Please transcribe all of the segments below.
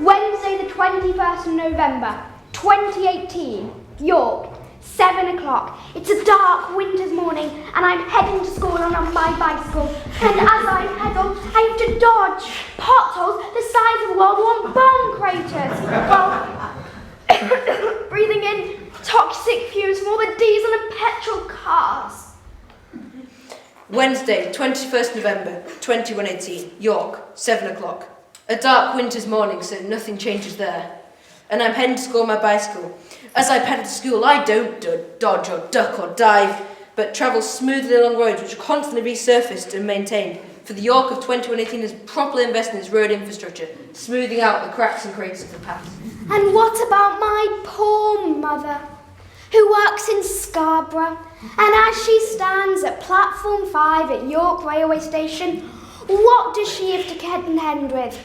Wednesday the 21st of November, 2018, York, 7 o'clock. It's a dark winter's morning and I'm heading to school on my bicycle. And as I pedal, I have to dodge potholes the size of World War bomb craters while breathing in toxic fumes from all the diesel and petrol cars. Wednesday, 21st November, 2118, York, 7 o'clock. A dark winter's morning, so nothing changes there. And I'm heading to school on my bicycle. As I pedal to school, I don't dodge or duck or dive, but travel smoothly along roads which are constantly resurfaced and maintained. For the York of 2118 has properly invested in its road infrastructure, smoothing out the cracks and craters of the past. And what about my poor mother, who works in Scarborough, and as she stands at platform 5 at York railway station, what does she have to contend with?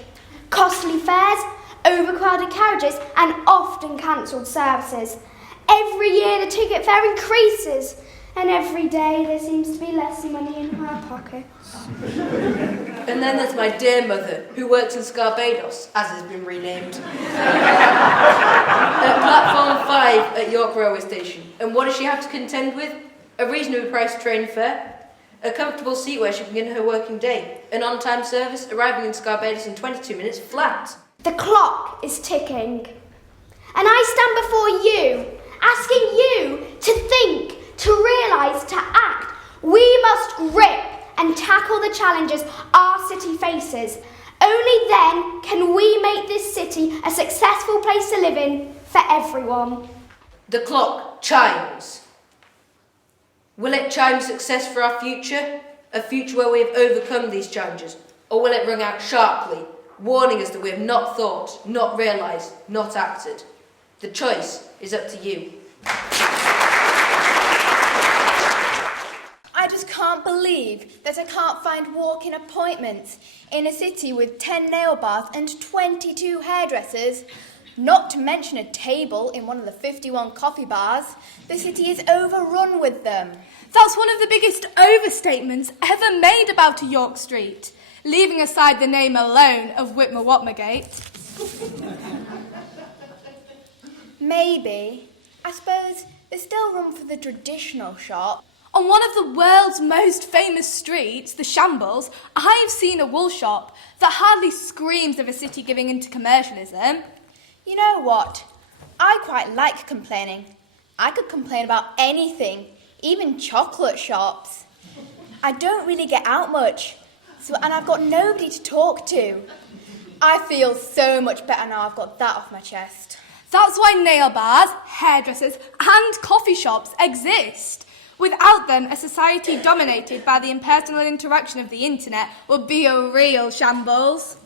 Costly fares, overcrowded carriages, and often cancelled services. Every year the ticket fare increases, and every day there seems to be less money in her pockets. And then there's my dear mother, who works in Scarbados, as has been renamed. At platform 5 at York railway station. And what does she have to contend with? A reasonably priced train fare, a comfortable seat where she can begin her working day, an on-time service, arriving in Scarbados in 22 minutes flat. The clock is ticking, and I stand before you, asking you to think, to realise, to act. We must grip and tackle the challenges our city faces. Only then can we make this city a successful place to live in for everyone. The clock chimes. Will it chime success for our future? A future where we have overcome these challenges? Or will it ring out sharply, warning us that we have not thought, not realised, not acted? The choice is up to you. I just can't believe that I can't find walk-in appointments in a city with 10 nail bars and 22 hairdressers. Not to mention a table in one of the 51 coffee bars. The city is overrun with them. That's one of the biggest overstatements ever made about a York Street, leaving aside the name alone of Whitmer-Watmergate. Maybe. I suppose there's still room for the traditional shop. On one of the world's most famous streets, the Shambles, I have seen a wool shop that hardly screams of a city giving into commercialism. You know what? I quite like complaining. I could complain about anything, even chocolate shops. I don't really get out much, and I've got nobody to talk to. I feel so much better now I've got that off my chest. That's why nail bars, hairdressers and coffee shops exist. Without them, a society dominated by the impersonal interaction of the internet would be a real shambles.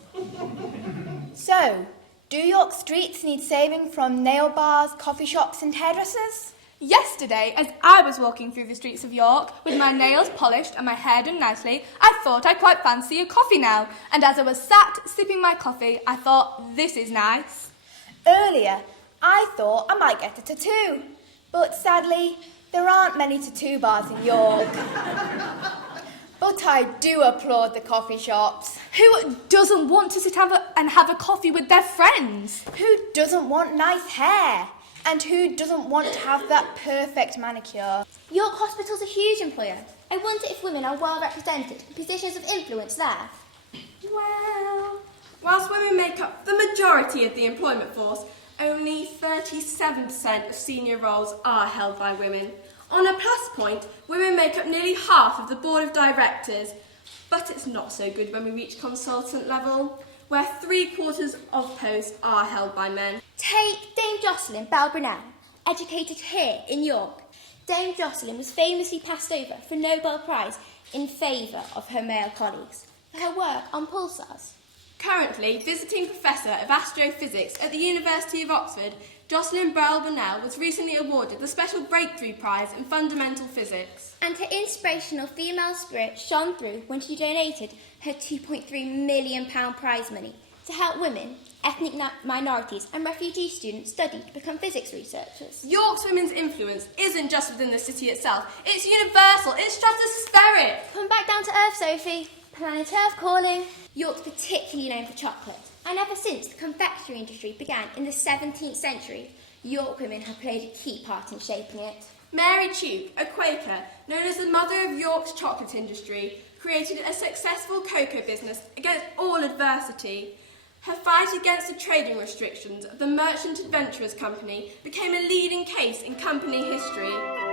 So, do York streets need saving from nail bars, coffee shops and hairdressers? Yesterday, as I was walking through the streets of York, with my nails polished and my hair done nicely, I thought I'd quite fancy a coffee now. And as I was sat sipping my coffee, I thought, this is nice. Earlier, I thought I might get a tattoo. But sadly, there aren't many tattoo bars in York. But I do applaud the coffee shops. Who doesn't want to sit and have a coffee with their friends? Who doesn't want nice hair? And who doesn't want to have that perfect manicure? York Hospital's a huge employer. I wonder if women are well represented in positions of influence there. Well, whilst women make up the majority of the employment force, only 37% of senior roles are held by women. On a plus point, women make up nearly half of the board of directors, but it's not so good when we reach consultant level, where 3/4 of posts are held by men. Take Dame Jocelyn Bell-Brunel, educated here in York. Dame Jocelyn was famously passed over for a Nobel Prize in favour of her male colleagues for her work on pulsars. Currently visiting professor of astrophysics at the University of Oxford, Jocelyn Bell-Brunel was recently awarded the Special Breakthrough Prize in Fundamental Physics. And her inspirational female spirit shone through when she donated her £2.3 million prize money to help women, ethnic minorities and refugee students study to become physics researchers. York's women's influence isn't just within the city itself, it's universal, it's stratospheric. Come back down to earth, Sophie. Planet Earth calling. York's particularly known for chocolate, and ever since the confectionery industry began in the 17th century, York women have played a key part in shaping it. Mary Tuke, a Quaker, known as the mother of York's chocolate industry, created a successful cocoa business against all adversity. Her fight against the trading restrictions of the Merchant Adventurers Company became a leading case in company history.